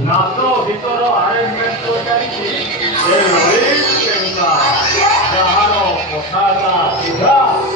Nato Victor arrangement to Karichi, Jahano Posada, Ida,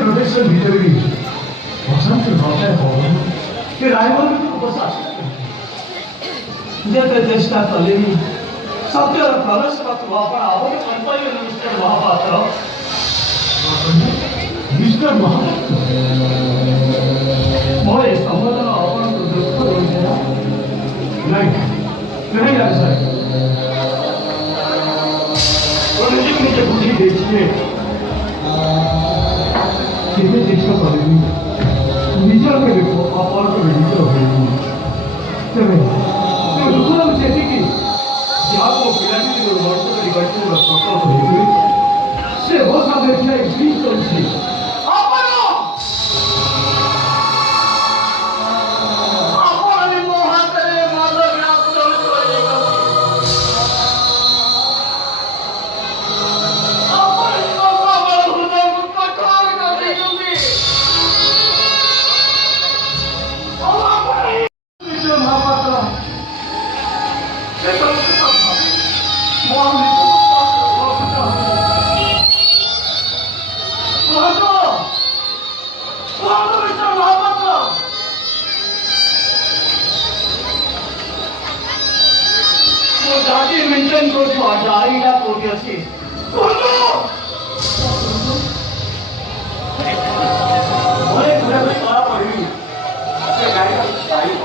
protection भीतर भी वसंत नौकाय भवन के रायवल उपशासन जब चेष्टा कलेनी सत्य और कलश मत वापन आवो कंपनी मिस्टर महापात्र मोरे संबोधन अपन को दुख हो गया नहीं यार सर और मुझे बुद्धि देखिए कितने चेष्टा करेगी निजर के देखो अपार को निजर होगी तबे तो दुखना मुझे कि जहाँ को पिलानी के वर्ष के रिकॉर्ड को सफल होगी से वो सब देखना एक बीच तो छी अपारो अपारो मोहतरे माधव व्याप्त करेगा मेंटेन करतो आजारीला कोटी असे ओरे घरे घरे काळा पडली ते गाडी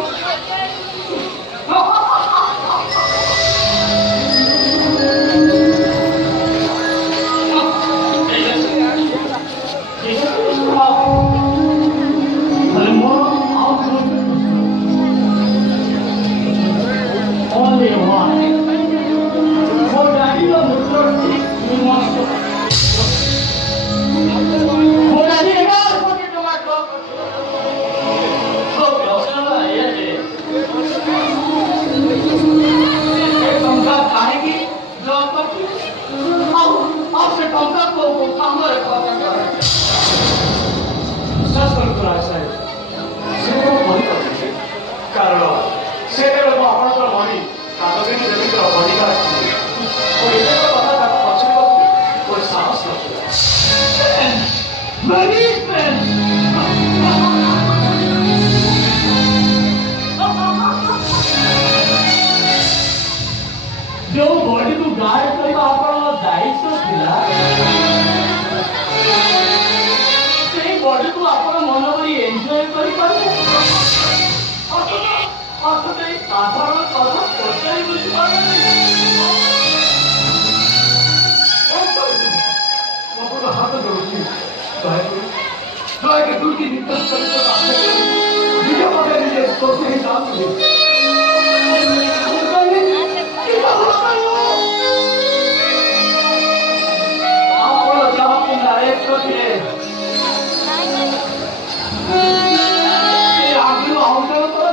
जो बॉडी को गार्ड करबा आपन दायित्व थिला से बॉडी को आपन मन करी সাধারণ কথা কোথায় বুঝতে পারবে কখনো হাতে ধরছি দয়াকে দুটি নির্দেশ করে তো আপনাকে নিজে পথে নিজে তোকে দাম দিই আপনারা যাওয়া কিনা একটু দিয়ে আগ্রহ আমাদের তো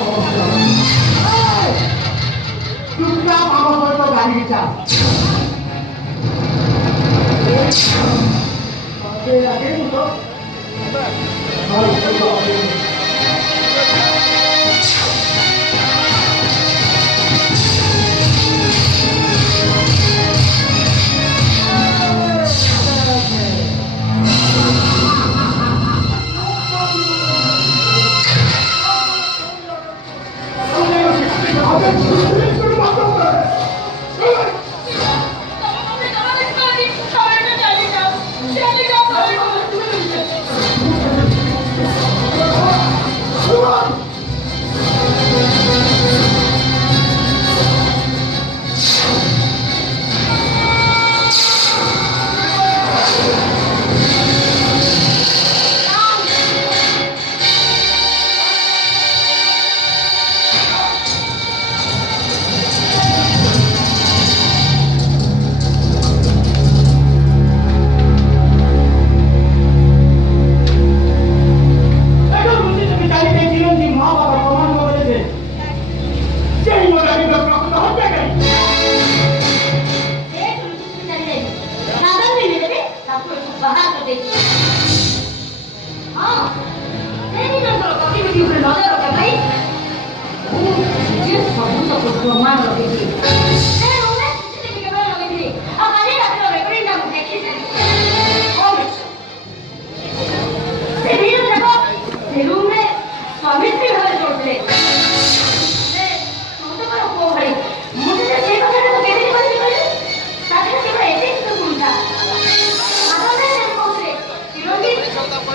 I'm যা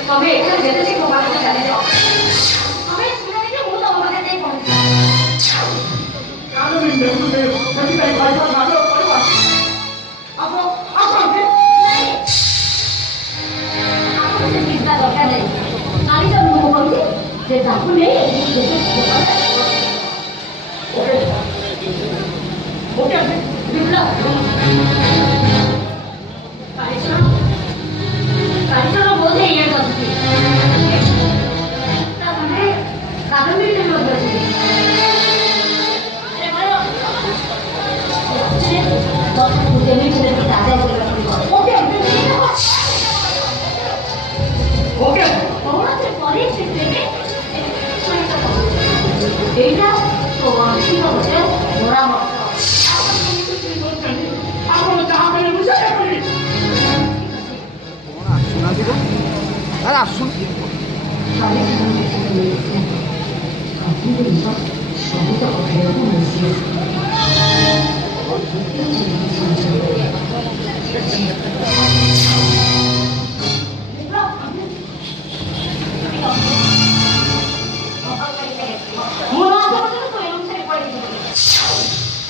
তবে এখানে যেতে শিখো বাড়িতে জানি যাও আমি শুনে দিকে মু তো আমাকে দেই পড়ি কারণ এই দেখুতে সেটি তাই ভাইবা ভালো করবা আপো আপো ଆପଣ ସେ ଚିନ୍ତା ଦରକାର ନାହିଁ କାଲି ତ ମୁଁ କହୁଛି ଯେ ତାକୁ ନେଇ ওকে ওকে ବିପ୍ଳବ କାଲିଚର ବୋଧ ଇଆଡ଼େ ଆସୁଛି ତା ସାଙ୍ଗରେ କାଦମ୍ବିରୀ ବି ମଧ୍ୟ ଅଛି ଯେମିତି ଆଦାୟ କରିବାକୁ ପଡ଼ିବ ওকে ওকে କୌଣସି ପରିସ୍ଥିତିରେ ଏଇଟା ତୋ ଅନ୍ତିମ ଗୋଟେ ପରାମର୍ଶ ଆପଣ ଯାହା କହିଲେ ମୁଁ ସେଇଆ କରିବି আরে আসুন ସବୁ ତ କହିବାକୁ ମିଶି ମୁଁ ନ ଆସିବା ପର୍ଯ୍ୟନ୍ତ ତୁ ଏ ଅନୁସାରେ ପଳେଇଯିବୁ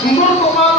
সুন্দর তোমার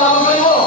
ଲାଭ କରିବ